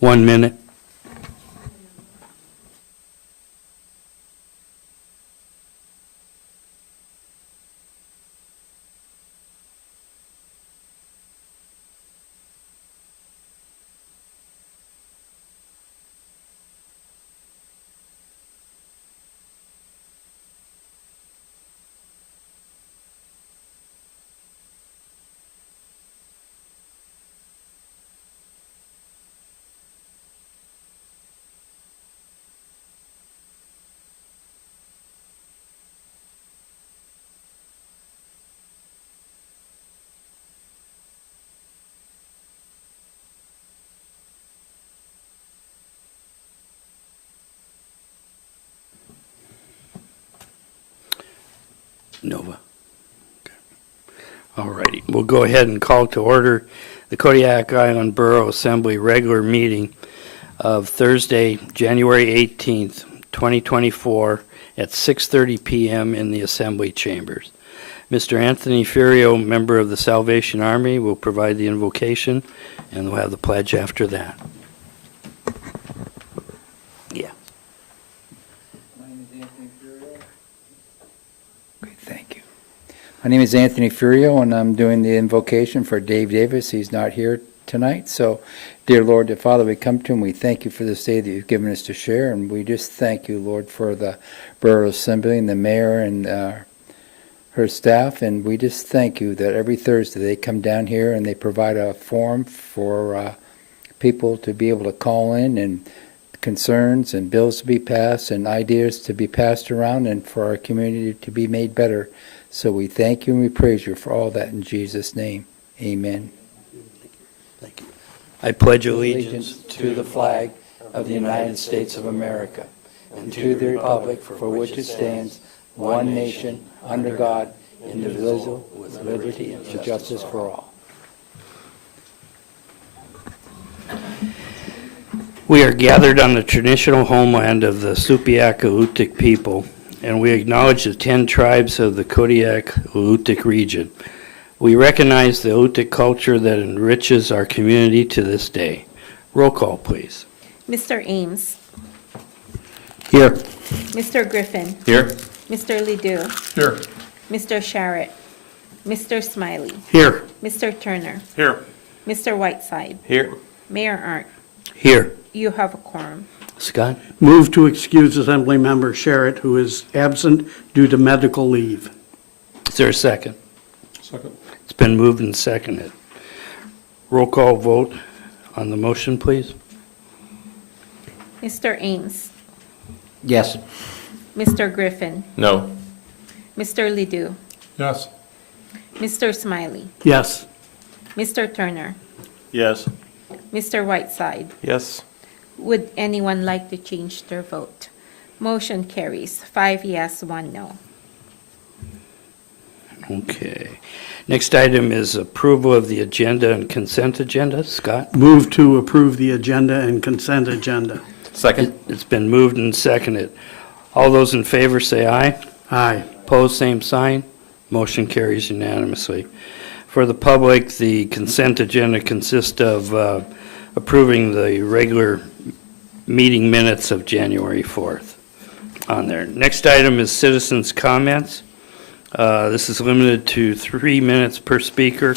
1 minute. Nova. Okay. All righty. We'll go ahead and call to order the Kodiak Island Borough Assembly regular meeting of Thursday, January 18th, 2024 at 6:30 p.m. in the Assembly Chambers. Mr. Anthony Furio, member of the Salvation Army, will provide the invocation, and we'll have the pledge after that. Yeah. My name is Anthony Furio. Great, thank you. My name is Anthony Furio, and I'm doing the invocation for Dave Davis. He's not here tonight. So, dear Lord, dear Father, we come to him. We thank you for this day that you've given us to share, and we just thank you, Lord, for the Borough Assembly and the mayor and her staff, and we just thank you that every Thursday they come down here and they provide a forum for people to be able to call in and concerns and bills to be passed and ideas to be passed around and for our community to be made better. So we thank you and we praise you for all that in Jesus' name. Amen. Thank you. I pledge allegiance to the flag of the United States of America and to the republic for which it stands, one nation, under God, indivisible, with liberty and justice for all. We are gathered on the traditional homeland of the Supiaq-Alutiiq people, and we acknowledge the 10 tribes of the Kodiak-Alutiiq region. We recognize the Alutiiq culture that enriches our community to this day. Roll call, please. Mr. Ames. Here. Mr. Griffin. Here. Mr. Ledoux. Here. Mr. Sharrett. Mr. Smiley. Here. Mr. Turner. Here. Mr. Whiteside. Here. Mayor Arndt. Here. You have a quorum. Scott? Move to excuse Assembly Member Sharrett, who is absent due to medical leave. Is there a second? Second. It's been moved and seconded. Roll call vote on the motion, please. Mr. Ames. Yes. Mr. Griffin. No. Mr. Ledoux. Yes. Mr. Smiley. Yes. Mr. Turner. Yes. Mr. Whiteside. Yes. Would anyone like to change their vote? Motion carries 5 yes, 1 no. Okay. Next item is approval of the agenda and consent agenda. Scott? Move to approve the agenda and consent agenda. Second. It's been moved and seconded. All those in favor say aye. Aye. Opposed, same sign. Motion carries unanimously. For the public, the consent agenda consists of approving the regular meeting minutes of January 4th on there. Next item is citizens' comments. This is limited to 3 minutes per speaker.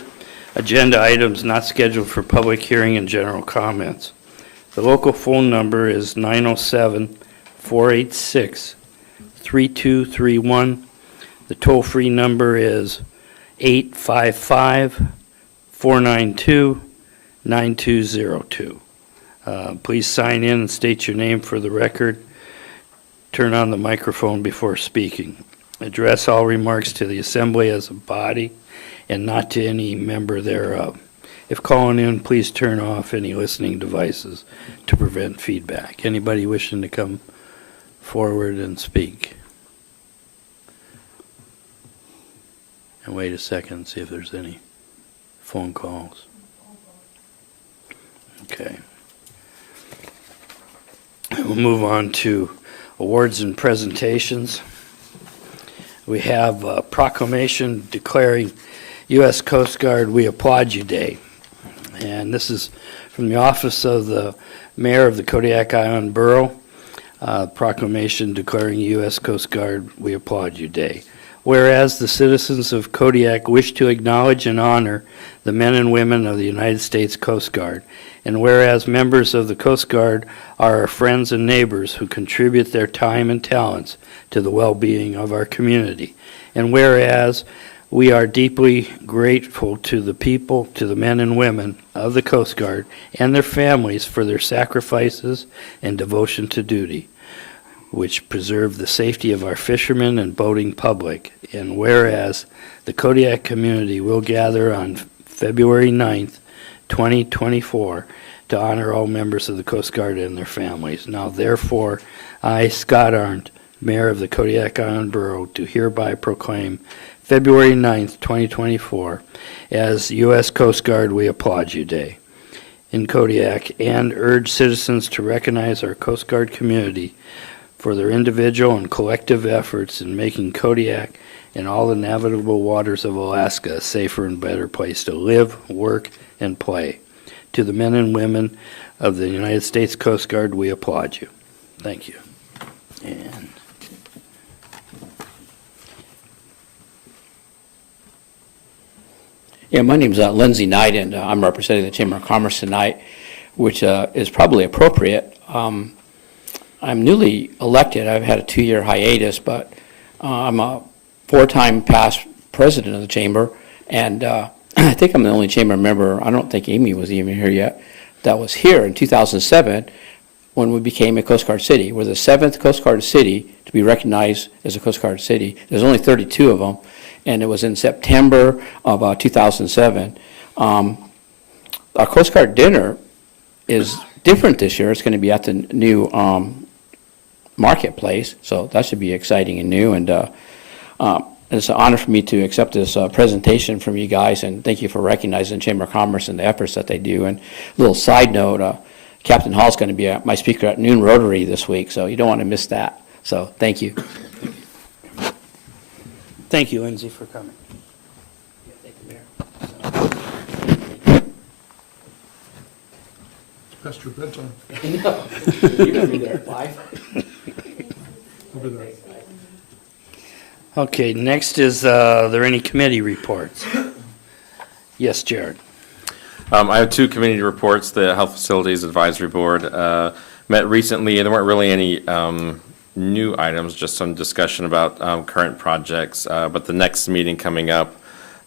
Agenda items not scheduled for public hearing and general comments. The local phone number is 907-486-3231. The toll-free number is 855-492-9202. Please sign in and state your name for the record. Turn on the microphone before speaking. Address all remarks to the assembly as a body and not to any member thereof. If calling in, please turn off any listening devices to prevent feedback. Anybody wishing to come forward and speak? And wait a second, see if there's any phone calls. Okay. We'll move on to awards and presentations. We have a proclamation declaring U.S. Coast Guard We Applaud You Day. And this is from the Office of the Mayor of the Kodiak Island Borough, proclamation declaring U.S. Coast Guard We Applaud You Day. Whereas the citizens of Kodiak wish to acknowledge and honor the men and women of the United States Coast Guard, and whereas members of the Coast Guard are our friends and neighbors who contribute their time and talents to the well-being of our community, and whereas we are deeply grateful to the people, to the men and women of the Coast Guard and their families for their sacrifices and devotion to duty, which preserve the safety of our fishermen and boating public. And whereas the Kodiak community will gather on February 9th, 2024, to honor all members of the Coast Guard and their families. Now, therefore, I, Scott Arndt, Mayor of the Kodiak Island Borough, do hereby proclaim February 9th, 2024, as U.S. Coast Guard We Applaud You Day in Kodiak, and urge citizens to recognize our Coast Guard community for their individual and collective efforts in making Kodiak and all the navigable waters of Alaska a safer and better place to live, work, and play. To the men and women of the United States Coast Guard, we applaud you. Thank you. And Yeah, my name's Lindsay Knight, and I'm representing the Chamber of Commerce tonight, which is probably appropriate. I'm newly elected. I've had a 2-year hiatus, but I'm a 4-time past president of the Chamber, and I think I'm the only Chamber member, I don't think Amy was even here yet, that was here in 2007 when we became a Coast Guard city. We're the 7th Coast Guard city to be recognized as a Coast Guard city. There's only 32 of them, and it was in September of 2007. Our Coast Guard dinner is different this year. It's going to be at the new marketplace, so that should be exciting and new. And it's an honor for me to accept this presentation from you guys, and thank you for recognizing Chamber of Commerce and the efforts that they do. And a little side note, Captain Hall's going to be my speaker at Noon Rotary this week, so you don't want to miss that. So thank you. thank you, Lindsay, for coming. Thank you, Mayor. Past your bedtime. You're going to be there at 5. Over there. Okay, next is, are there any committee reports? Yes, Jared. I have 2 community reports. The Health Facilities Advisory Board met recently, and there weren't really any new items, just some discussion about current projects. But the next meeting coming up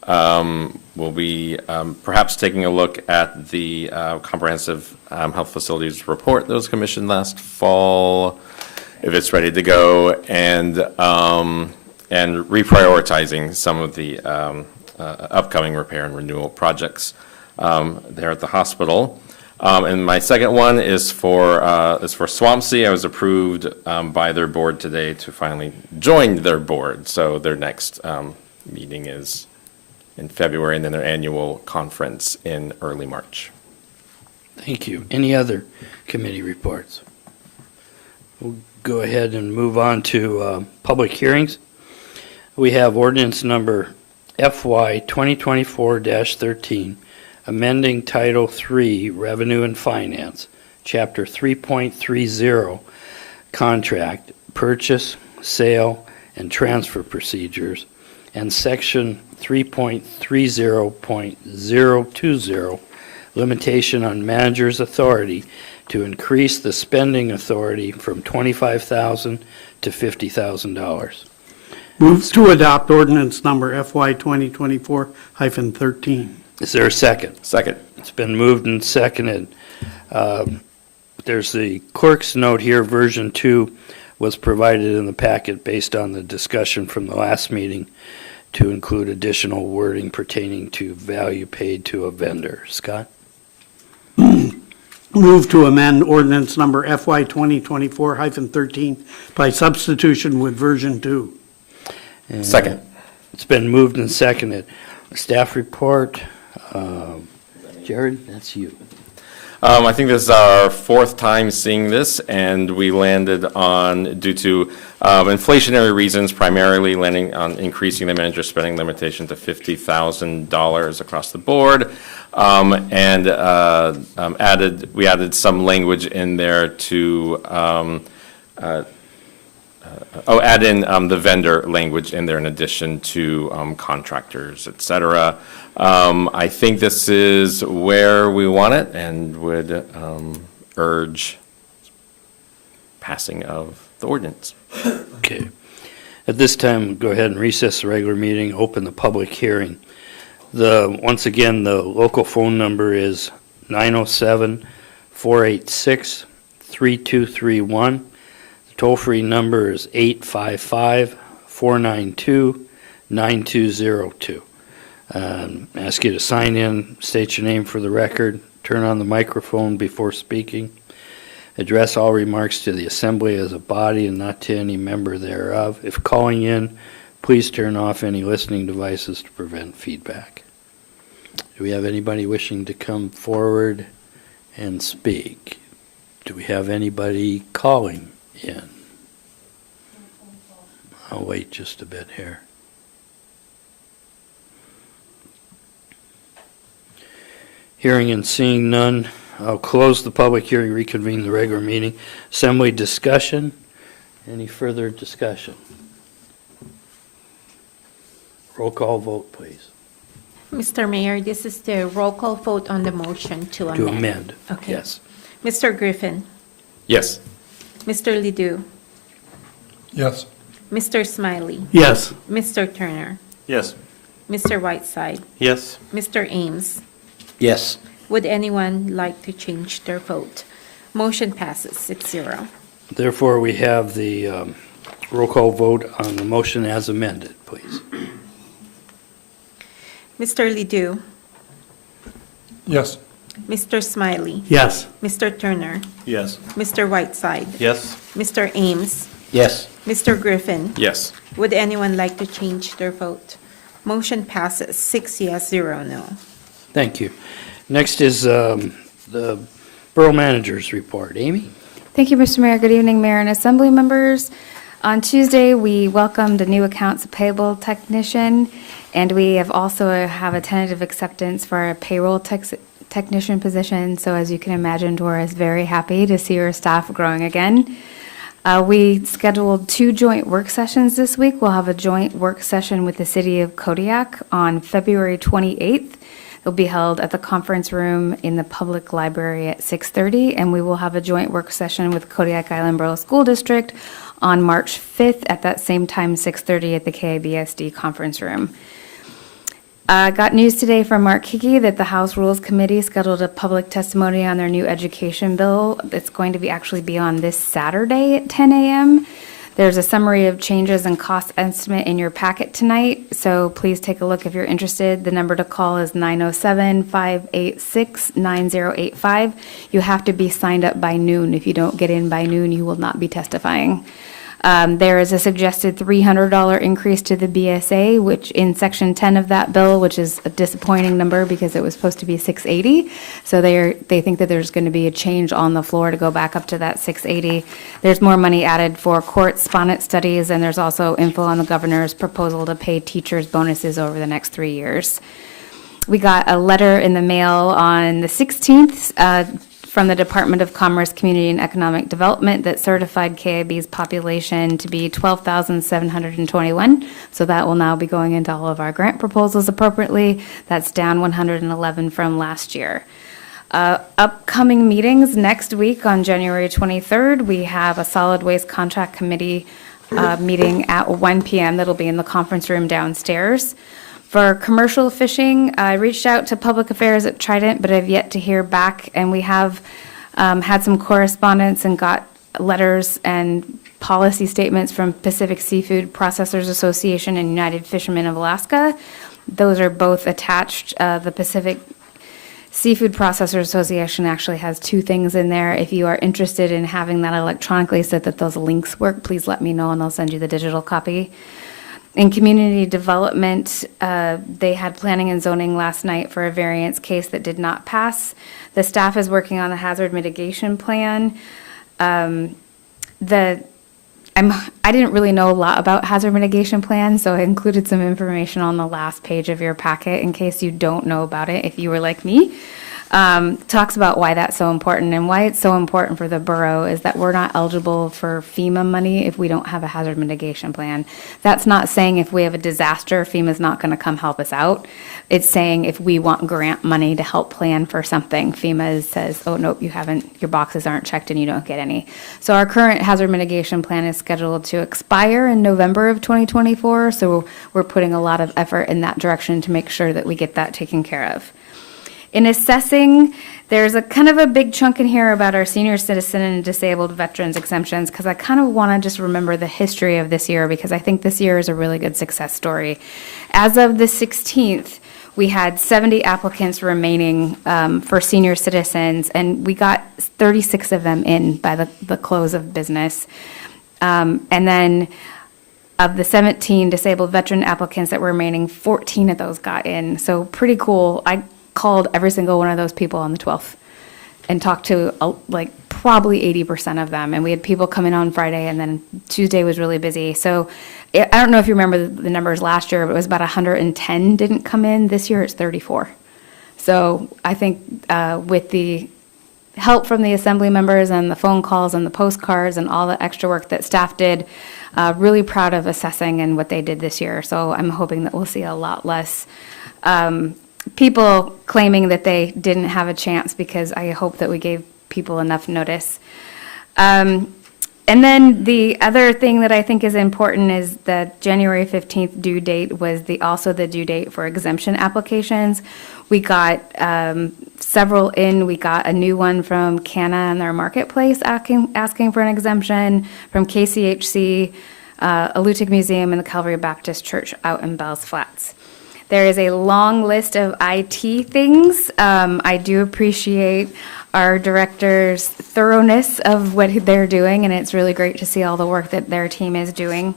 will be perhaps taking a look at the comprehensive health facilities report that was commissioned last fall, if it's ready to go, and reprioritizing some of the upcoming repair and renewal projects there at the hospital. And my second one is for Swampsea. I was approved by their board today to finally join their board. So their next meeting is in February, and then their annual conference in early March. Thank you. Any other committee reports? We'll go ahead and move on to public hearings. We have ordinance number FY 2024-13, amending Title III, Revenue and Finance, Chapter 3.30, Contract, Purchase, Sale, and Transfer Procedures, and Section 3.30.020, limitation on manager's authority to increase the spending authority from $25,000 to $50,000. Move to adopt ordinance number FY 2024-13. Is there a second? Second. It's been moved and seconded. There's the clerk's note here, version 2 was provided in the packet based on the discussion from the last meeting to include additional wording pertaining to value paid to a vendor. Scott? Move to amend ordinance number FY 2024-13 by substitution with version 2. And Second. It's been moved and seconded. Staff report. Jared, that's you. I think this is our fourth time seeing this, and we landed on, due to inflationary reasons, primarily landing on increasing the manager spending limitation to $50,000 across the board, and we added some language in there to add in the vendor language in there in addition to contractors, et cetera. I think this is where we want it and would urge passing of the ordinance. Okay. At this time, go ahead and recess the regular meeting, open the public hearing. Once again, the local phone number is 907-486-3231. The toll-free number is 855-492-9202. Ask you to sign in, state your name for the record, turn on the microphone before speaking. Address all remarks to the assembly as a body and not to any member thereof. If calling in, please turn off any listening devices to prevent feedback. Do we have anybody wishing to come forward and speak? Do we have anybody calling in? I'll wait just a bit here. Hearing and seeing none, I'll close the public hearing, reconvene the regular meeting. Assembly discussion. Any further discussion? Roll call vote, please. Mr. Mayor, this is the roll call vote on the motion to amend. To amend, Okay. yes. Mr. Griffin, Yes. Mr. Ledoux, Yes. Mr. Smiley, Yes. Mr. Turner, Yes. Mr. Whiteside, Yes. Mr. Ames. Yes. Would anyone like to change their vote? Motion passes 6-0. Therefore, we have the roll call vote on the motion as amended, please. Mr. Ledoux, Yes. Mr. Smiley, Yes. Mr. Turner, Yes. Mr. Whiteside, Yes. Mr. Ames, Yes. Mr. Griffin. Yes. Would anyone like to change their vote? Motion passes 6 yes, 0 no. Thank you. Next is the Borough Manager's report. Amy? Thank you, Mr. Mayor. Good evening, Mayor and Assembly members. On Tuesday, we welcomed a new accounts payable technician, and we have also have a tentative acceptance for a payroll technician position. So as you can imagine, Dora is very happy to see her staff growing again. We scheduled 2 joint work sessions this week. We'll have a joint work session with the City of Kodiak on February 28th. It'll be held at the conference room in the public library at 6:30, and we will have a joint work session with Kodiak Island Borough School District on March 5th at that same time, 6:30 at the KIBSD conference room. Got news today from Mark Hickey that the House Rules Committee scheduled a public testimony on their new education bill. It's going to be on this Saturday at 10 a.m. There's a summary of changes and cost estimate in your packet tonight, so please take a look if you're interested. The number to call is 907-586-9085. You have to be signed up by noon. If you don't get in by noon, you will not be testifying. There is a suggested $300 increase to the BSA, which in Section 10 of that bill, which is a disappointing number because it was supposed to be $680. So they think that there's going to be a change on the floor to go back up to that $680. There's more money added for correspondent studies, and there's also info on the governor's proposal to pay teachers bonuses over the next 3 years. We got a letter in the mail on the 16th from the Department of Commerce, Community and Economic Development that certified KIB's population to be 12,721. So that will now be going into all of our grant proposals appropriately. That's down 111 from last year. Upcoming meetings next week on January 23rd, we have a solid waste contract committee meeting at 1 p.m. That'll be in the conference room downstairs. For commercial fishing, I reached out to Public Affairs at Trident, but I've yet to hear back, and we have had some correspondence and got letters and policy statements from Pacific Seafood Processors Association and United Fishermen of Alaska. Those are both attached. The Pacific Seafood Processors Association actually has 2 things in there. If you are interested in having that electronically so that those links work, please let me know, and I'll send you the digital copy. In community development, they had planning and zoning last night for a variance case that did not pass. The staff is working on the hazard mitigation plan. I didn't really know a lot about hazard mitigation plans, so I included some information on the last page of your packet in case you don't know about it, if you were like me. Talks about why that's so important, and why it's so important for the borough is that we're not eligible for FEMA money if we don't have a hazard mitigation plan. That's not saying if we have a disaster, FEMA's not going to come help us out. It's saying if we want grant money to help plan for something, FEMA says, oh, nope, you haven't, your boxes aren't checked and you don't get any. So our current hazard mitigation plan is scheduled to expire in November of 2024, so we're putting a lot of effort in that direction to make sure that we get that taken care of. In assessing, there's a kind of a big chunk in here about our senior citizen and disabled veterans exemptions, because I kind of want to just remember the history of this year, because I think this year is a really good success story. As of the 16th, we had 70 applicants remaining for senior citizens, and we got 36 of them in by the close of business. And then of the 17 disabled veteran applicants that were remaining, 14 of those got in. So pretty cool. I called every single one of those people on the 12th and talked to like probably 80% of them. And we had people come in on Friday, and then Tuesday was really busy. So I don't know if you remember the numbers last year, but it was about 110 didn't come in. This year it's 34. So I think with the help from the assembly members and the phone calls and the postcards and all the extra work that staff did, really proud of assessing and what they did this year. So I'm hoping that we'll see a lot less people claiming that they didn't have a chance, because I hope that we gave people enough notice. And then the other thing that I think is important is that January 15th due date was also the due date for exemption applications. We got several in. We got a new one from Canna and their marketplace asking for an exemption, from KCHC, Alutiiq Museum, and the Calvary Baptist Church out in Bells Flats. There is a long list of IT things. I do appreciate our director's thoroughness of what they're doing, and it's really great to see all the work that their team is doing.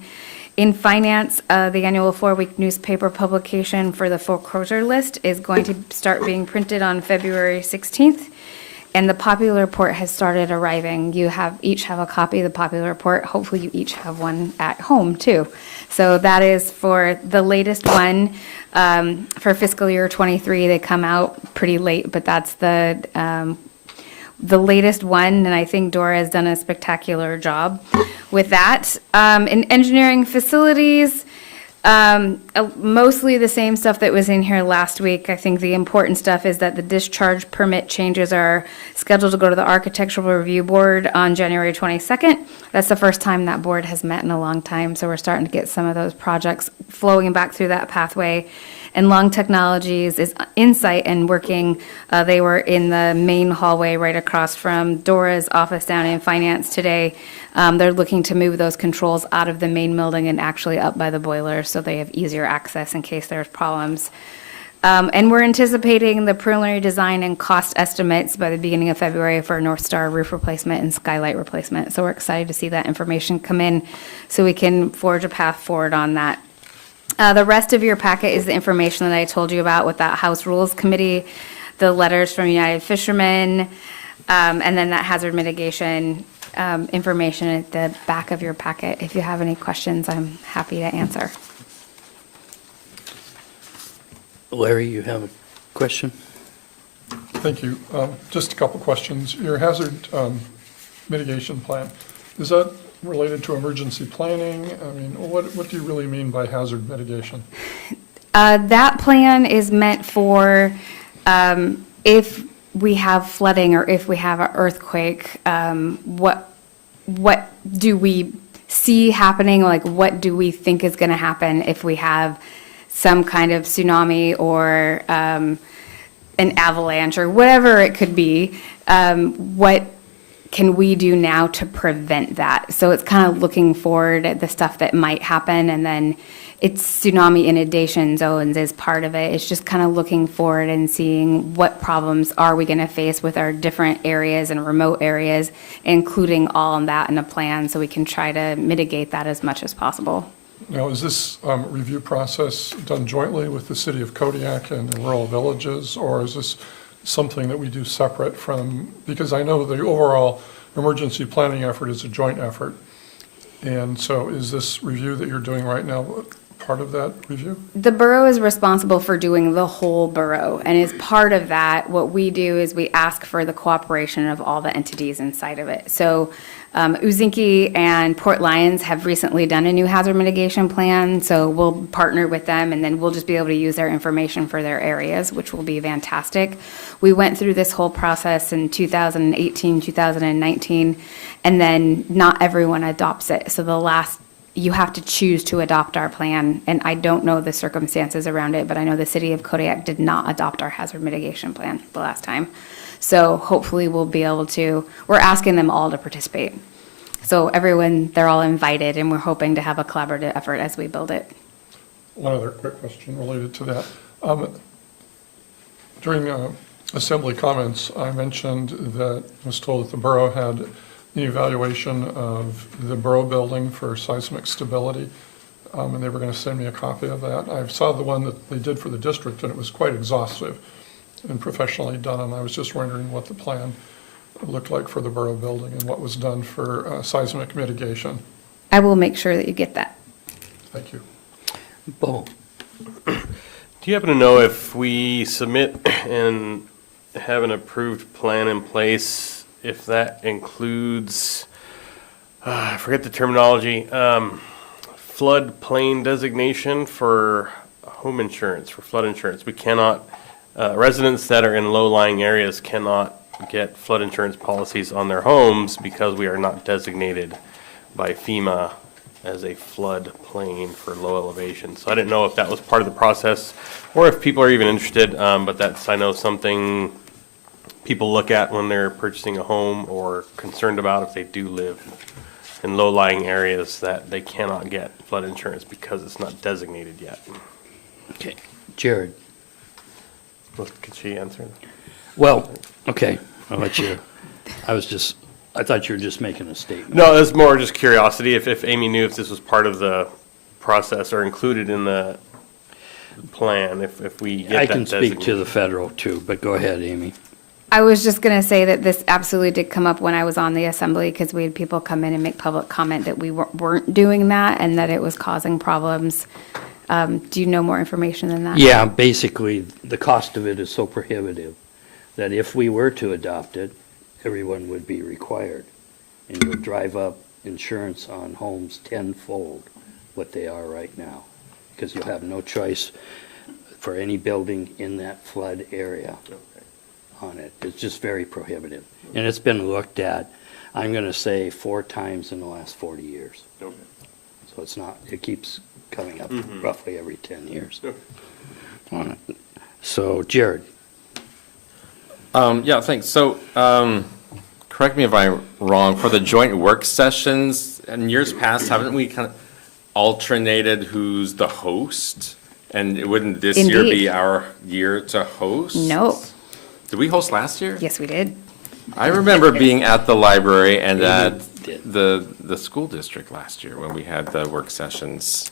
In finance, the annual 4-week newspaper publication for the foreclosure list is going to start being printed on February 16th, and the popular report has started arriving. You each have a copy of the popular report. Hopefully you each have one at home too. So that is for the latest one. For fiscal year 23, they come out pretty late, but that's the latest one, and I think Dora has done a spectacular job with that. In engineering facilities, mostly the same stuff that was in here last week. I think the important stuff is that the discharge permit changes are scheduled to go to the Architectural Review Board on January 22nd. That's the first time that board has met in a long time, so we're starting to get some of those projects flowing back through that pathway. And Long Technologies is Insight and working. They were in the main hallway right across from Dora's office down in finance today. They're looking to move those controls out of the main building and actually up by the boiler, so they have easier access in case there's problems. And we're anticipating the preliminary design and cost estimates by the beginning of February for North Star roof replacement and skylight replacement. So we're excited to see that information come in so we can forge a path forward on that. The rest of your packet is the information that I told you about with that House Rules Committee, the letters from United Fishermen, and then that hazard mitigation information at the back of your packet. If you have any questions, I'm happy to answer. Larry, you have a question? Thank you. Just a couple questions. Your hazard mitigation plan, is that related to emergency planning? I mean, what do you really mean by hazard mitigation? That plan is meant for if we have flooding or if we have an earthquake, what do we see happening? Like, what do we think is going to happen if we have some kind of tsunami or an avalanche or whatever it could be? What can we do now to prevent that? So it's kind of looking forward at the stuff that might happen, and then it's tsunami inundation zones is part of it. It's just kind of looking forward and seeing what problems are we going to face with our different areas and remote areas, including all of that in a plan so we can try to mitigate that as much as possible. Now, is this review process done jointly with the city of Kodiak and the rural villages, or is this something that we do separate from, because I know the overall emergency planning effort is a joint effort. And so is this review that you're doing right now part of that review? The borough is responsible for doing the whole borough, and as part of that, what we do is we ask for the cooperation of all the entities inside of it. So Uzinki and Port Lions have recently done a new hazard mitigation plan, so we'll partner with them, and then we'll just be able to use their information for their areas, which will be fantastic. We went through this whole process in 2018, 2019, and then not everyone adopts it. So you have to choose to adopt our plan, and I don't know the circumstances around it, but I know the city of Kodiak did not adopt our hazard mitigation plan the last time. So hopefully we'll be able to, we're asking them all to participate. So everyone, they're all invited, and we're hoping to have a collaborative effort as we build it. One other quick question related to that. During assembly comments, I mentioned that I was told that the borough had the evaluation of the borough building for seismic stability, and they were going to send me a copy of that. I saw the one that they did for the district, and it was quite exhaustive and professionally done, and I was just wondering what the plan looked like for the borough building and what was done for seismic mitigation. I will make sure that you get that. Thank you. Bo, Do you happen to know if we submit and have an approved plan in place, if that includes, I forget the terminology, floodplain designation for home insurance, for flood insurance? We cannot, residents that are in low-lying areas cannot get flood insurance policies on their homes because we are not designated by FEMA as a flood plain for low elevation. So I didn't know if that was part of the process or if people are even interested, but that's, I know, something people look at when they're purchasing a home or concerned about if they do live in low-lying areas that they cannot get flood insurance because it's not designated yet. okay, Jared. Could she answer? Well, okay, I'll let you, I thought you were just making a statement. No, it's more just curiosity, if Amy knew if this was part of the process or included in the plan, if we get that I can speak to designation. the federal too, but go ahead, Amy. I was just going to say that this absolutely did come up when I was on the assembly, because we had people come in and make public comment that we weren't doing that and that it was causing problems. Do you know more information than that? Yeah, basically, the cost of it is so prohibitive that if we were to adopt it, everyone would be required. And it would drive up insurance on homes tenfold what they are right now, because you'll have no choice for any building in that flood area on it. It's just very prohibitive. And it's been looked at, I'm going to say 4 times in the last 40 years. Okay. So it's not, it keeps coming up roughly every 10 years on it. So Jared. Yeah, thanks. So, correct me if I'm wrong, for the joint work sessions, in years past, haven't we kind of alternated who's the host? And wouldn't this year Indeed. be our year to host? No. Did we host last year? Yes, we did. I remember being at the library and at did. the school district last year when we had the work sessions.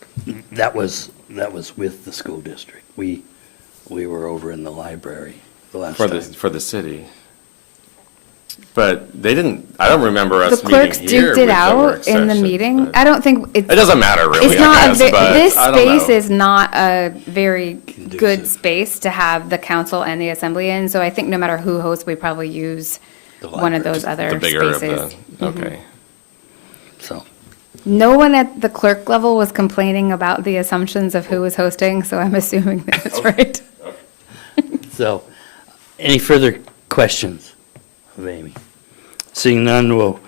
That was with the school district. We were over in the library the last For time. for the city. But they didn't, I don't remember us The meeting clerks here duked with it the out work in the sessions, meeting. but- I don't think It doesn't matter really, It's not, I guess, but this I don't space know. is not a very good Conducive. space to have the council and the assembly in, so I think no matter who hosts, we probably use The one of library. those other The bigger of spaces. the, okay. So, No one at the clerk level was complaining about the assumptions of who was hosting, so I'm assuming that it's right. so, any further questions of Amy? Seeing none, we'll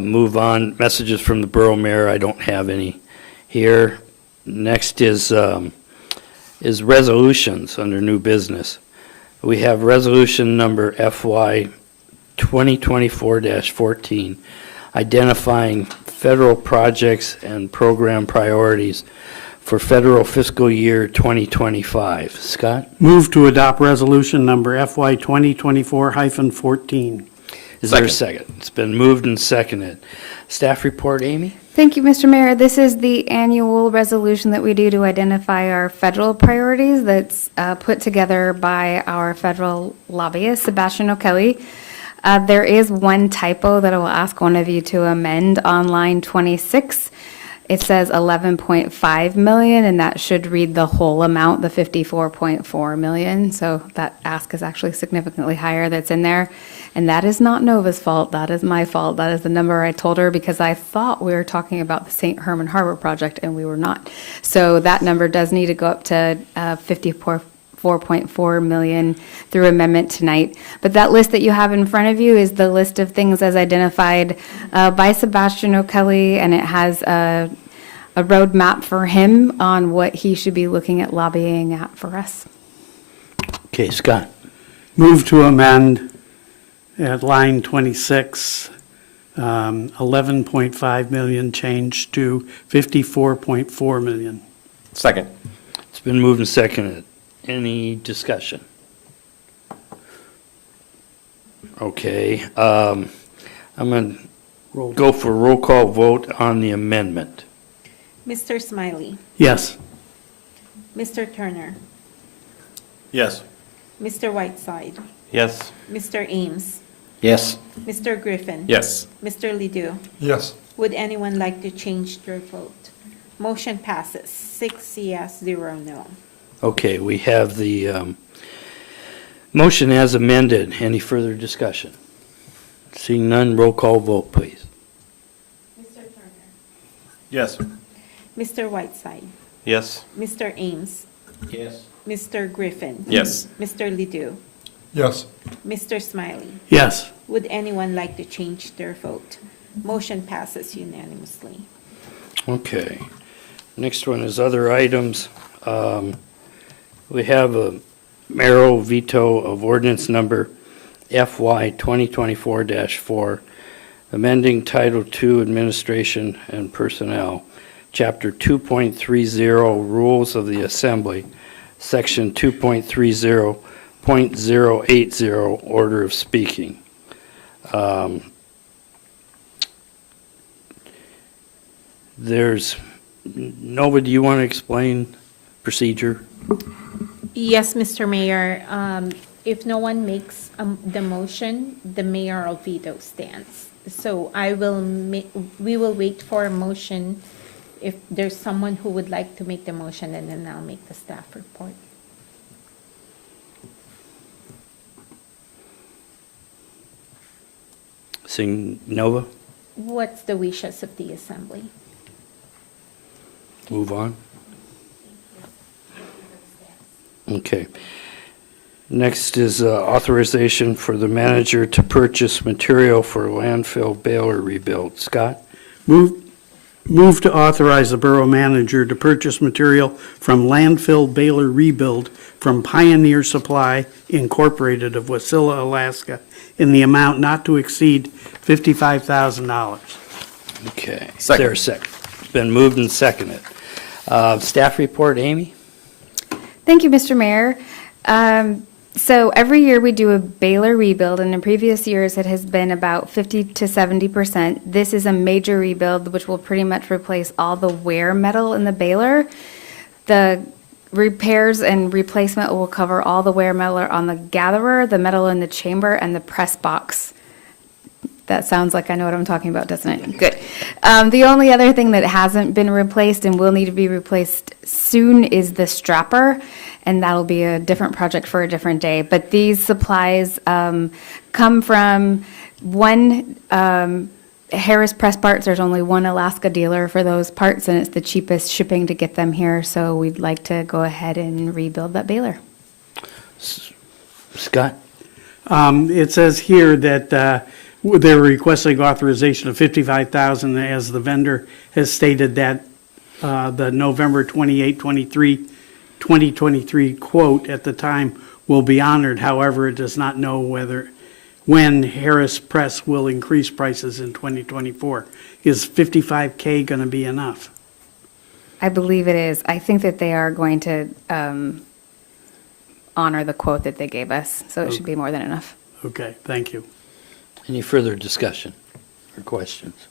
move on. Messages from the borough mayor, I don't have any here. Next is resolutions under new business. We have resolution number FY 2024-14, identifying federal projects and program priorities for federal fiscal year 2025. Scott? Move to adopt resolution number FY 2024-14. Is there a second? It's been moved and seconded. Staff report, Amy? Thank you, Mr. Mayor. This is the annual resolution that we do to identify our federal priorities that's put together by our federal lobbyist, Sebastian O'Kelly. There is one typo that I will ask one of you to amend on line 26. It says 11.5 million, and that should read the whole amount, the 54.4 million. So that ask is actually significantly higher that's in there. And that is not Nova's fault. That is my fault. That is the number I told her because I thought we were talking about the St. Herman Harbor project, and we were not. So that number does need to go up to 54.4 million through amendment tonight. But that list that you have in front of you is the list of things as identified by Sebastian O'Kelly, and it has a roadmap for him on what he should be looking at lobbying at for us. Okay, Scott. Move to amend at line 26, 11.5 million change to 54.4 million. Second. It's been moved and seconded. Any discussion? Okay, I'm going to go for a roll call vote on the amendment. Mr. Smiley, Yes. Mr. Turner, Yes. Mr. Whiteside, Yes. Mr. Ames, Yes. Mr. Griffin. Yes. Mr. Ledoux. Yes. Would anyone like to change their vote? Motion passes, 6 yes, 0 no. Okay, we have the motion as amended. Any further discussion? Seeing none, roll call vote, please. Mr. Turner, Yes. Mr. Whiteside, Yes. Mr. Ames, Yes. Mr. Griffin. Yes. Mr. Ledoux. Yes. Mr. Smiley. Yes. Would anyone like to change their vote? Motion passes unanimously. Okay. Next one is other items. We have a mayoral veto of ordinance number FY 2024-4, amending Title II Administration and Personnel, Chapter 2.30 Rules of the Assembly, Section 2.30.080 Order of Speaking. Nova, do you want to explain procedure? Yes, Mr. Mayor, if no one makes the motion, the mayoral veto stands. So we will wait for a motion. If there's someone who would like to make the motion, and then I'll make the staff report. Sing Nova, What's the wishes of the assembly? move on. Okay. Next is authorization for the manager to purchase material for landfill baler rebuild. Scott? Move to authorize the borough manager to purchase material from landfill baler rebuild from Pioneer Supply Incorporated of Wasilla, Alaska, in the amount not to exceed $55,000. Okay. Is Second. there a second? It's been moved and seconded. Staff report, Amy? Thank you, Mr. Mayor. So every year we do a baler rebuild, and in previous years it has been about 50 to 70%. This is a major rebuild which will pretty much replace all the wear metal in the baler. The repairs and replacement will cover all the wear metal on the gatherer, the metal in the chamber, and the press box. That sounds like I know what I'm talking about, doesn't it? Good. The only other thing that hasn't been replaced and will need to be replaced soon is the strapper, and that'll be a different project for a different day. But these supplies come from one Harris Press Parts. There's only one Alaska dealer for those parts, and it's the cheapest shipping to get them here. So we'd like to go ahead and rebuild that baler. Scott? It says here that they're requesting authorization of $55,000 as the vendor has stated that the November 28, 2023 quote at the time will be honored. However, it does not know when Harris Press will increase prices in 2024. Is $55K going to be enough? I believe it is. I think that they are going to honor the quote that they gave us, so it should be more than enough. Okay, thank you. Any further discussion or questions?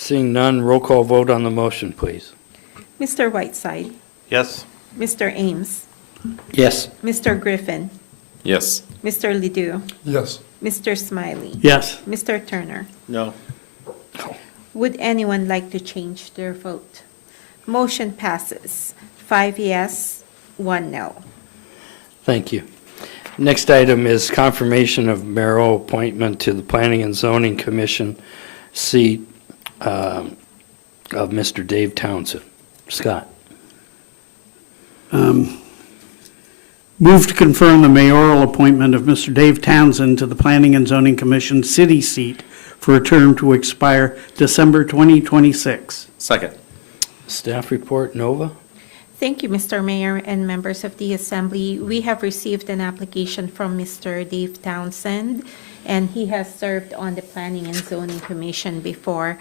Seeing none, roll call vote on the motion, please. Mr. Whiteside, Yes. Mr. Ames, Yes. Mr. Griffin, Yes. Mr. Ledoux, Yes. Mr. Smiley, Yes. Mr. Turner. No. Would anyone like to change their vote? Motion passes, 5 yes, 1 no. Thank you. Next item is confirmation of mayoral appointment to the Planning and Zoning Commission seat of Mr. Dave Townsend. Scott? Move to confirm the mayoral appointment of Mr. Dave Townsend to the Planning and Zoning Commission city seat for a term to expire December 2026. Second. Staff report, Nova? Thank you, Mr. Mayor and members of the Assembly. We have received an application from Mr. Dave Townsend, and he has served on the Planning and Zoning Commission before.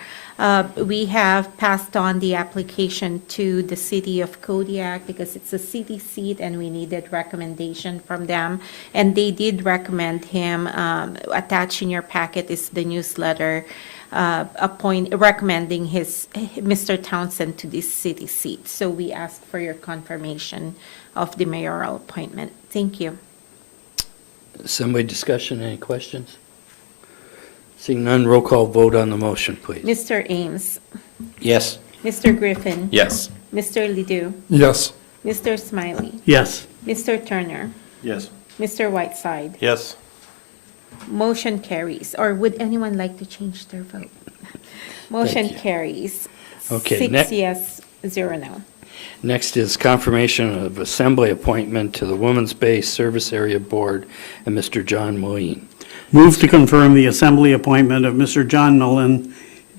We have passed on the application to the city of Kodiak because it's a city seat and we needed recommendation from them. And they did recommend him. Attached in your packet is the newsletter recommending Mr. Townsend to this city seat. So we ask for your confirmation of the mayoral appointment. Thank you. Assembly discussion, any questions? Seeing none, roll call vote on the motion, please. Mr. Ames, Yes. Mr. Griffin, Yes. Mr. Ledoux, Yes. Mr. Smiley, Yes. Mr. Turner, Yes. Mr. Whiteside. Yes. Motion carries. Or would anyone like to change their vote? Motion you. carries. Okay, 6 yes, 0 no. Next is confirmation of assembly appointment to the Women's Bay Service Area Board and Mr. John Moline. Move to confirm the assembly appointment of Mr. John Mullen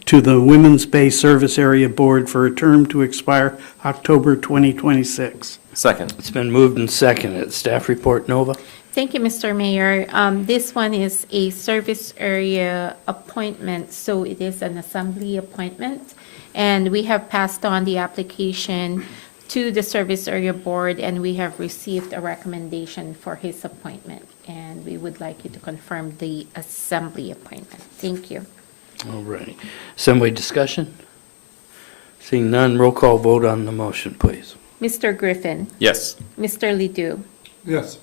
to the Women's Bay Service Area Board for a term to expire October 2026. Second. It's been moved and seconded. Staff report, Nova? Thank you, Mr. Mayor. This one is a service area appointment, so it is an assembly appointment. And we have passed on the application to the service area board, and we have received a recommendation for his appointment. And we would like you to confirm the assembly appointment. Thank you. All right. Assembly discussion? Seeing none, roll call vote on the motion, please. Mr. Griffin, Yes. Mr. Ledoux, Yes.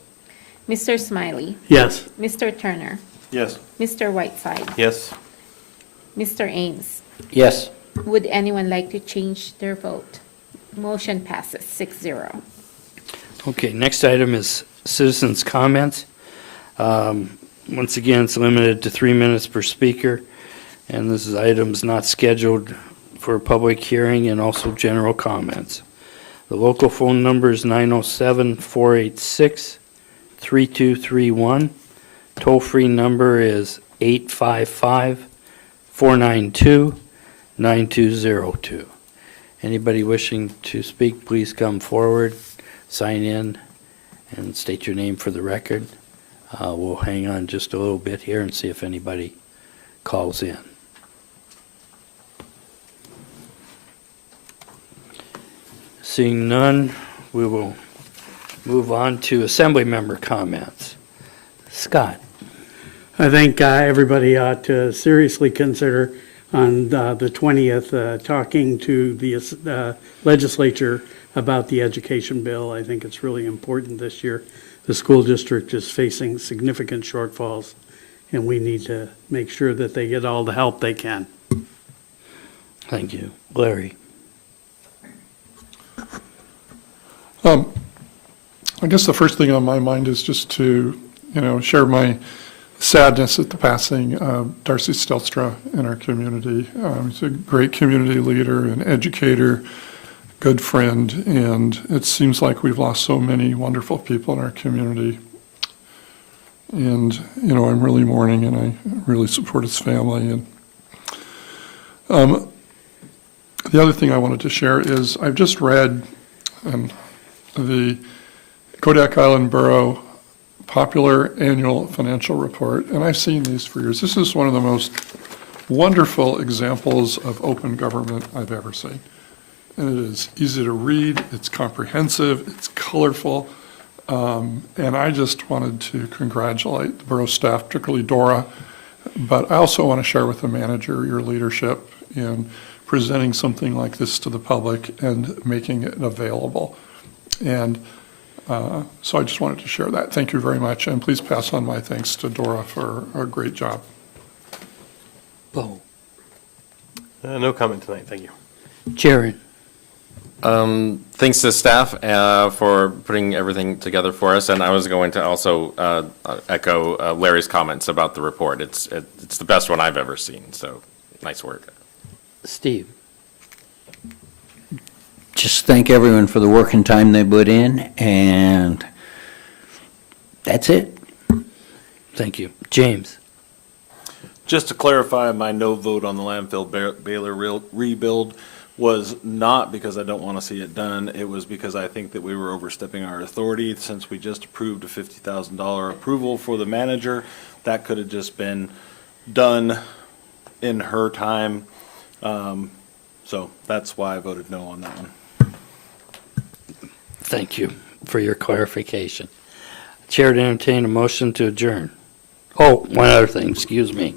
Mr. Smiley, Yes. Mr. Turner, Yes. Mr. Whiteside, Yes. Mr. Ames. Yes. Would anyone like to change their vote? Motion passes 6-0. Okay, next item is citizens' comments. Once again, it's limited to 3 minutes per speaker, and this is items not scheduled for a public hearing and also general comments. The local phone number is 907-486-3231. Toll-free number is 855-492-9202. Anybody wishing to speak, please come forward, sign in, and state your name for the record. We'll hang on just a little bit here and see if anybody calls in. Seeing none, we will move on to assembly member comments. Scott? I think everybody ought to seriously consider on the 20th talking to the legislature about the education bill. I think it's really important this year. The school district is facing significant shortfalls, and we need to make sure that they get all the help they can. Thank you. Larry? I guess the first thing on my mind is just to, share my sadness at the passing of Darcy Stelstra in our community. He's a great community leader, an educator, good friend, and it seems like we've lost so many wonderful people in our community. And, I'm really mourning, and I really support his family. And the other thing I wanted to share is I've just read the Kodiak Island Borough Popular Annual Financial Report, and I've seen these for years. This is one of the most wonderful examples of open government I've ever seen. And it is easy to read, it's comprehensive, it's colorful, and I just wanted to congratulate the borough staff, particularly Dora, but I also want to share with the manager your leadership in presenting something like this to the public and making it available. And so I just wanted to share that. Thank you very much, and please pass on my thanks to Dora for a great job. Bo. No comment tonight, thank you. Jared. Thanks to staff for putting everything together for us, and I was going to also echo Larry's comments about the report. It's the best one I've ever seen, so nice work. Steve. Just thank everyone for the work and time they put in, and that's it. Thank you. James. Just to clarify, my no vote on the landfill Baylor rebuild was not because I don't want to see it done. It was because I think that we were overstepping our authority since we just approved a $50,000 approval for the manager. That could have just been done in her time. So that's why I voted no on that one. Thank you for your clarification. Chair to entertain a motion to adjourn. Oh, one other thing, excuse me.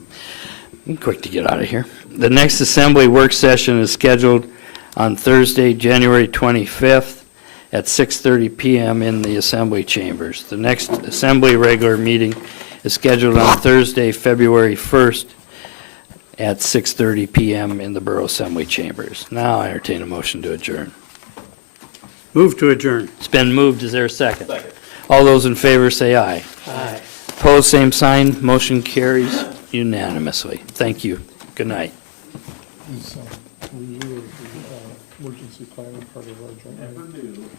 I'm quick to get out of here. The next assembly work session is scheduled on Thursday, January 25th at 6:30 PM in the assembly chambers. The next assembly regular meeting is scheduled on Thursday, February 1st at 6:30 PM in the Borough Assembly chambers. Now I entertain a motion to adjourn. Move to adjourn. It's been moved. Is there a second? Second. All those in favor say aye. Aye. Opposed, same sign. Motion carries unanimously. Thank you. Good night. Is review of the emergency planning part of our joint meeting?